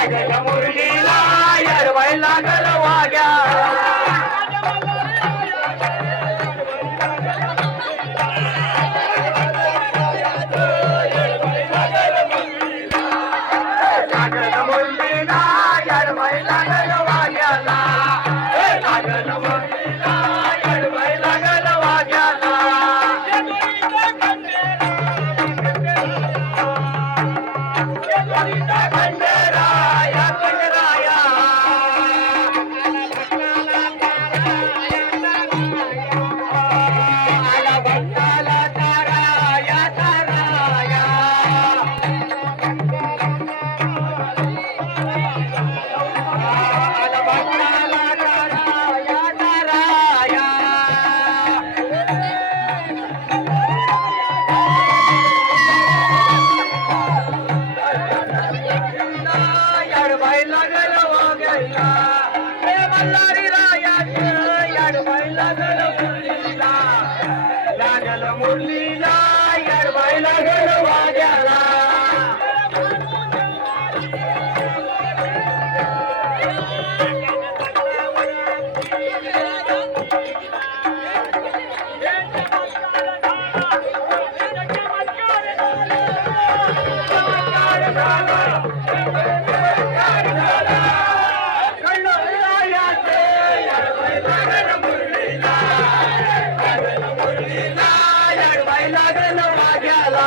लागल मुरलीला येडवाय लागल वाग्याला लागल मुरलीला येडवाय लागल वाग्याला लागल मुरलीला येडवाय लागल वाग्याला खंडराया खंडराया आला भक्ताला ताराया ताराया आला भक्ताला ताराया ताराया याडबाई लागल वाग्याला हे मल्हारी रायाचं याडबाई लागल मुरलीला लागल मुरलीला याडबाई लागल वाग्याला लागल मुरलीला याडबाई लागल वाग्याला